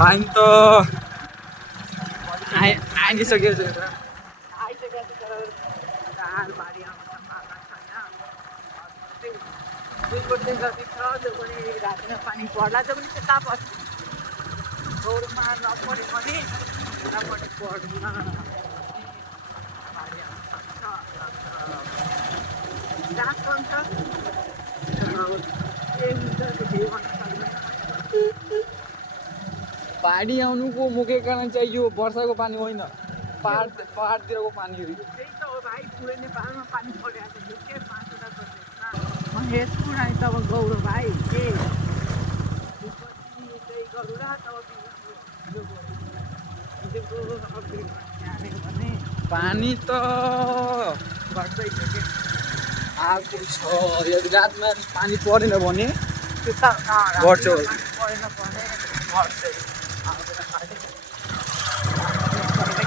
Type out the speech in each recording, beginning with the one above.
पानी त आइसकेको छ पानी पर्ला चाहिँ पनि त्यता पर्छ गौरमा नपऱ्यो भने यतापट्टि पर्दैन पानी आउनुको मुख्य कारण चाहिँ यो वर्षाको पानी होइन पहाडतिरको पानी हो त्यही त हो भाइ पुरै नेपालमा पानी परिरहेको छ के 5वटा प्रोजेक्टमा यसको लागि तब गौरव भाइ के त्यही गरौँ र तब पानी त गर्दैछ के आएको छ यदि रातमा पानी परेन भने त्यो त गर्छ परेन भने गर्छ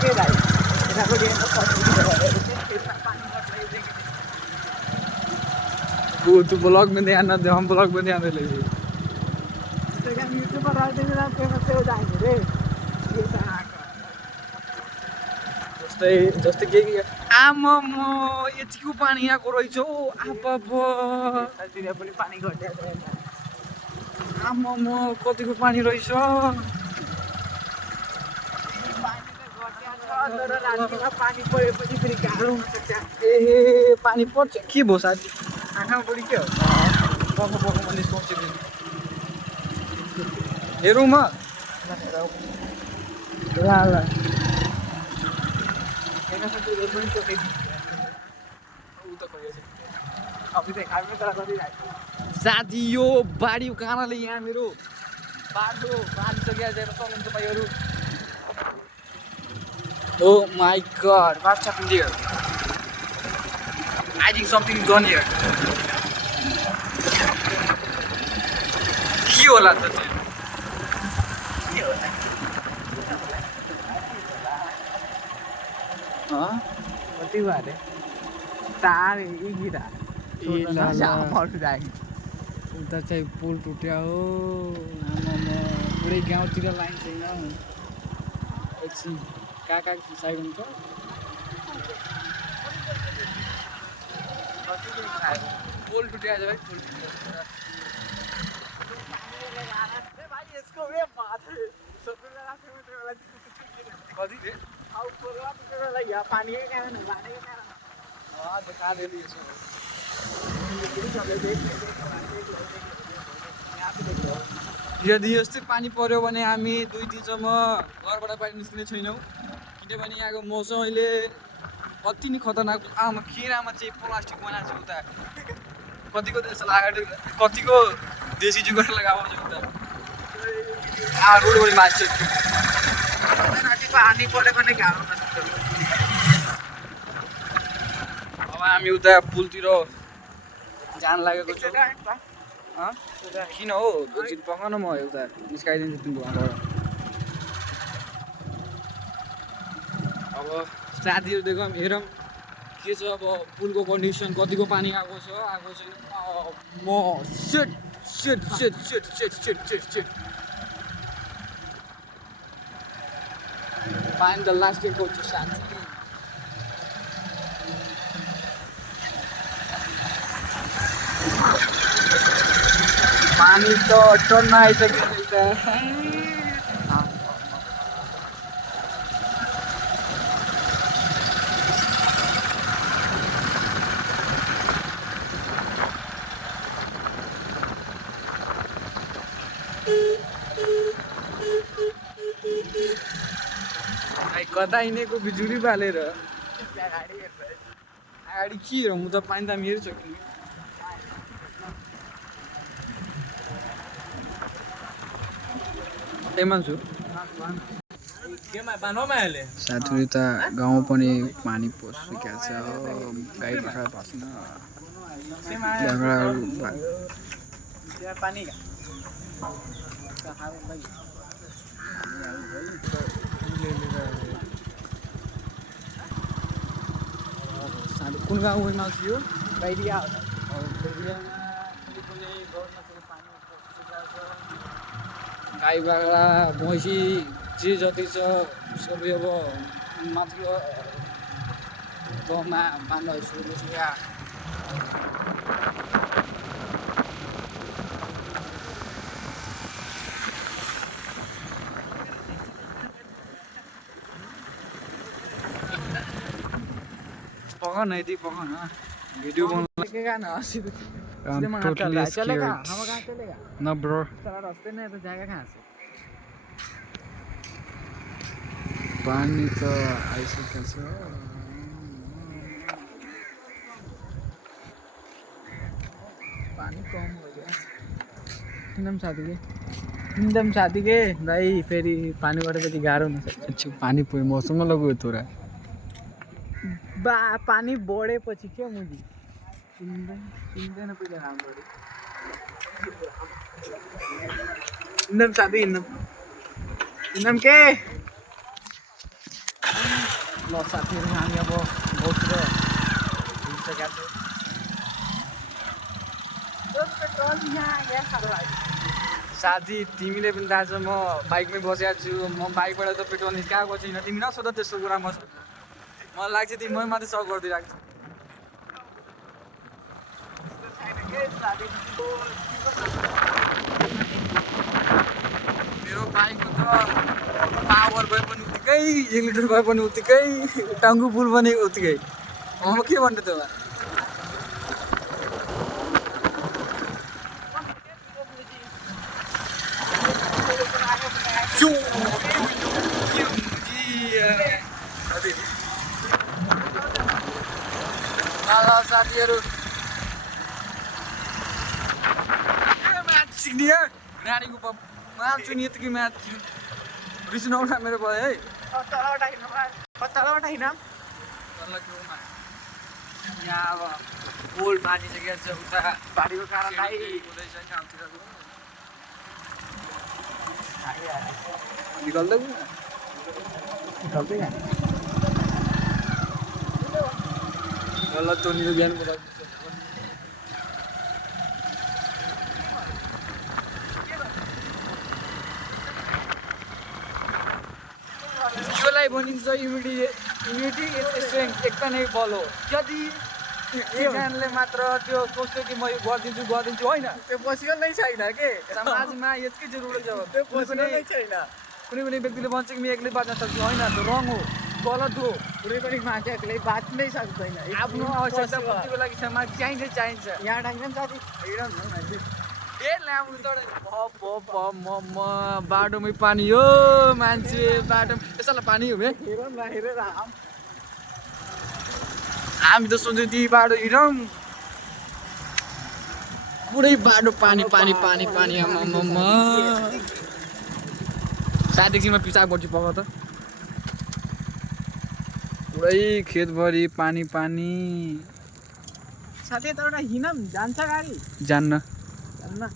के भाइ तू ब्लॉग में ध्यान ना दे हम ब्लॉग में ध्यान दे ले यूट्यूब पर डाल देंगे ना फेमस हो जाएंगे रे जस्तै के आमा म यतिको पानी यहाँको रहेछ हौ पनि पानी घट्यो आमा म कतिको पानी रहेछ तर रातिमा पानी परेपछि फेरि गाह्रो हुन्छ त्यहाँ ए पानी पर्छ के भयो साथी आँखामा बढी के हो पक्क मैले सोचेको हेरौँ म ल साथी यो बाढी कानाले यहाँ मेरो बाटो बाँधिसकेको छ चलाउनु तपाईँहरू Oh my god, what's happened here? I think something is gone here. के होला त त्यो? कति भयो तार गिरा उता चाहिँ पुल टुट्यो हो पुरै गाउँतिर लाइन छैन एकछिन कहाँ साइड हुन्छ पुल टुट्यो आज भाइ पुल यदि यस्तै पानी पर्यो भने हामी 2 दिनसम्म घरबाट बाहिर निस्किने छैनौँ किनभने यहाँको मौसम अहिले अति नै खतरनाक आमा खेरामा चाहिँ प्लास्टिक बनाएको छ उता कतिको देश लगाएर कतिको देशी जुगाड लगाएको छ उता रोडबाट मान्छे पानी पऱ्यो भने गाह्रो अब हामी उता पुलतिर जान लागेको छु किन हो एकछिन पकाउन म एउटा निस्काइदिन्छु तिम्रो घरबाट अब साथीहरू देखौँ हेरौँ के छ अब पुलको कन्डिसन कतिको पानी आएको छैन म सेट पानी त लास्टेको छ साथी पानी त टन्न आइसक्यो कता हिँडेको बिजुली बालेर अगाडि के हेरौँ म त पानी त मेरो छ कि साथीहरू त गाउँ पनि पानी पसिसकेको छ गाई बाख्रा बस्न कुन गाउँ हो मान्छे यो बाहिरिया एरियामा कुनै घर नसकेको पानी पसिरहेको छ गाई बाख्रा भैँसी जे जति छ सबै अब माथि गाउँमा बाँध्दा छोडेको छ यहाँ पकड़ यदि पकड़ वीडियो लगेगा ना सीधे I'm वहाँ totally चल रहा है चलेगा scared. हम कहाँ चलेगा No bro, सारा रास्ते में है तो जाएगा कहाँ से पानी त आइसकेको छ पानी कम हो गया एकदम साथी के भाइ फेरि पानी बढेपछि गाह्रो हुनसक्छ अच्छो पानी पुग्यो मौसममा लगो तोरा बा पानी बढेपछि के मुजी चिन्दैन पहिला राम्ररी हिँड्दम साथी हिँड्दम के ल साथीहरू हामी अब बहुतिर हिँडिसकेका छौँ साथी तिमीले पनि दाजु म बाइकमै बसेको छु म बाइकबाट त पेट्रोल निस्काएको छैन तिमी नसोध त्यस्तो कुरा मलाई लाग्छ तिमी मै मात्रै सक गरिदिइरहेको छु मेरो बाइकको त पावर भए पनि उत्तिकै 1 लिटर भए पनि उत्तिकै टाङ्गु फुल पनि उत्तिकै म के भन्नु त साथीहरू म्याच सिक्ने नानीको मान्छु नि यतिकै म्याच रिस नउठा मेरो भयो है तलबाट हिँड यहाँ अब पोल बाँधिसकेको छ उता बाढीको कारणलाई निकाल्दै ल तँ बिहान योलाई भनिन्छ युनिटी स्ट्रेङ्थ एकता नै बल हो यदि एकजनाले मात्र त्यो सोच्थ्यो कि म यो गरिदिन्छु होइन त्यो पोसिबल नै छैन के समाजमा यसकै जरुरत छ त्यो पोसिबल नै छैन कुनै व्यक्तिले भन्छ कि म एक्लै बाँच्न सक्छु होइन त्यो रङ हो गलत हो कुनै पनि मान्छे एक्लै बाँच्नै सक्दैन आफ्नो आवश्यकता पूर्तिको लागि समाज चाहिन्छ यहाँ डाङ्गन साथी बाटोमै पानी हो मान्छे बाटो यसलाई पानी हो बे हामी त सोच्यौँ ती बाटो हिँडौँ पुरै बाटो पानी साथीसँग पिसाब गर्छु पक त पुरै खेतभरि पानी साथी त एउटा हिँडौँ जान्छ गाडी जान्न जान्न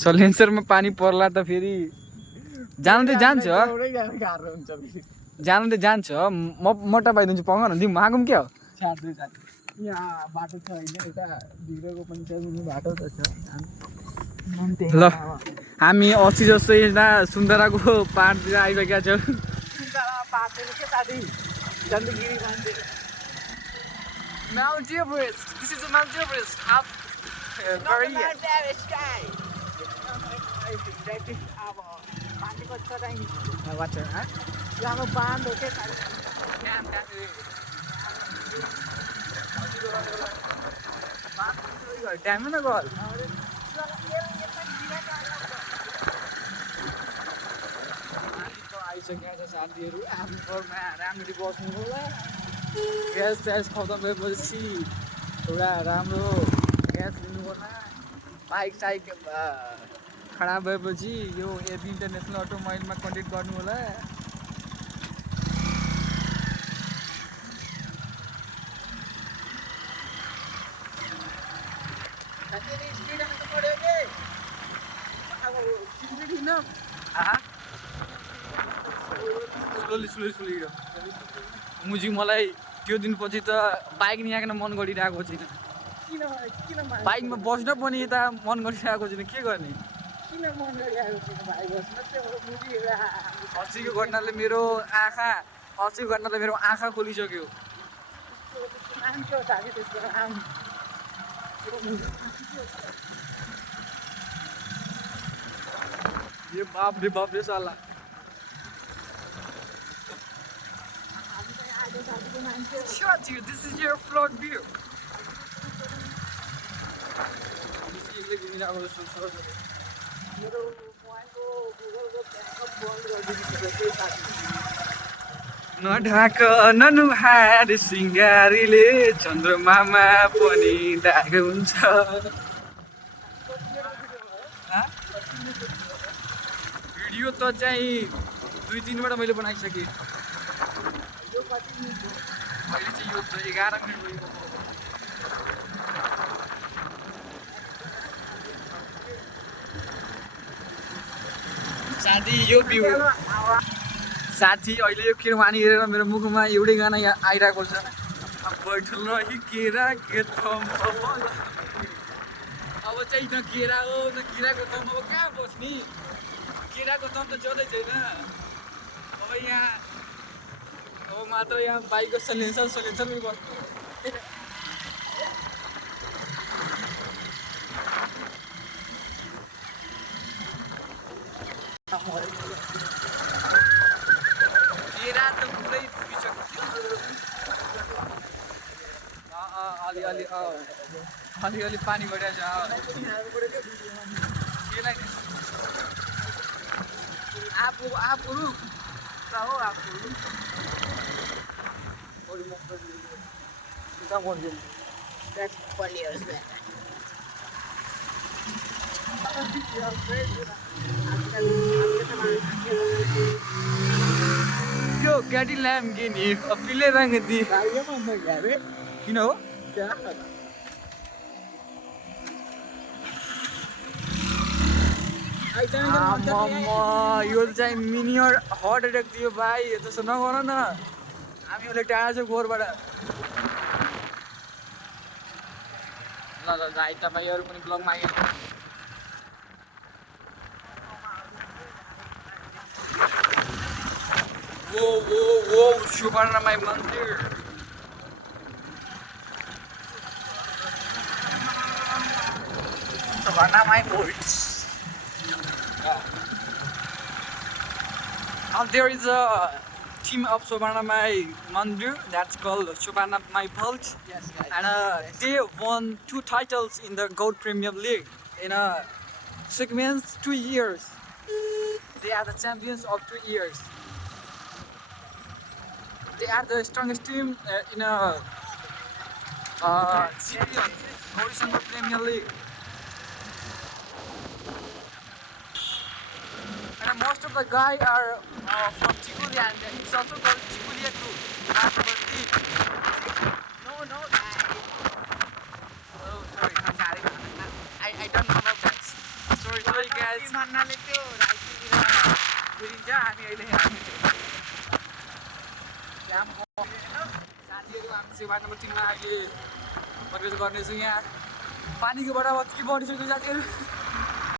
सलेन्सरमा पानी पर्ला त फेरि जानु त जान्छ गाह्रो हुन्छ म मोटा पाइदिन्छु पकाउन तिमी मागौँ क्या हो यहाँ बाटो छ होइन यता भित्रको पनि छ बाटो त छ ल हामी 80 जस्तो यता सुन्दराको पाहाडतिर आइसकेका छौँ पाहाडतिर के साथी गण्डगिरी मान्छे Mount Everest. This is Mount Everest. Up very अब पानीको छ टाइम वाटर यहाँ बाँध हो के ड्याम न घर आइसकेका छ साथीहरू आफ्नो घरमा राम्ररी बस्नु होला ग्यास खतम भएपछि एउटा राम्रो ग्यास लिनु होला बाइक खराब भएपछि यो एबी इन्टरनेसनल अटोमोबाइलमा कन्ट्याक्ट गर्नु होला स्लोली मुजी मलाई त्यो दिनपछि त बाइक निहाक्न मन गरिरहेको छैन। किन बाइकमा बस्न पनि यता मन गरिरहेको छैन, के गर्ने? किन मन गरिरहेको छैन भाइ बस्न त्यो मुभी एउटा अस्तिको घटनाले मेरो आँखा खोलिसक्यो। नाम के हो साथी त्यसको नाम ये बाप रे साला। हामी चाहिँ आएको साथीको मान्छे Shut you, this is your float view. मेरो मोबाइलको गुगलको ब्याकअप बन्द गरिदिनु त्यो साथी नढाक ननुहार सिङ्गारीले चन्द्रमामा पनि दाग हुन्छ। भिडियो त चाहिँ 2-3 वटा मैले बनाइसकेँ। यो कति मिनट हो अहिले चाहिँ यो 11 मिनट भएको। साथी यो भ्यू साथी अहिले यो केरवानी हेरेर मेरो मुखमा एउटै गाना आइरहेको छ। बैठल रही केरा के थम अब चाहिँ न केरा हो न केराको थम, अब कहाँ बस्ने? केराको थम त ज्यादै छैन। अब मात्र यहाँ बाइकको सलेन्सर पनि बस्नु। केरा त पुरै पुगिसक्यो। अलि पानी बढिरहेछ। केलाई आफूहरू हो आफू That's funny as that. त्यो गाडी ल्याम के नि पिले रङ दि किन हो? यो चाहिँ मिनियर हार्ट एट्याक दियो भाइ, त्यसो नगर न। हामी उसले टाढा छ गोरबाट। ल भाइ तपाईँहरू पनि ब्लगमा आइहाल्नु। वो सुवर्णमय मन्दिर। Suvarnamai Fort. There is a team of Suvarnamai Mandir that's called Suvarnamai Vault. Yes, guys. And they won 2 titles in the Gold Premier League in a segments 2 years. They are the champions of 2 years. They are the strongest team in a CPL, Horizontal Premier League. And most of the guys are from Chikulia, and it's also called Chikulia too. No, guys. Oh, sorry, I'm sorry. I don't know about that. Sorry guys. भन्नाले त्यो राइटिङतिर बुझिन्छ हामी अहिले साथीहरू हामी सेवा number 3 मा अहिले प्रवेश गर्नेछौँ। यहाँ पानीको बढावा के बढिसक्यो साथीहरू।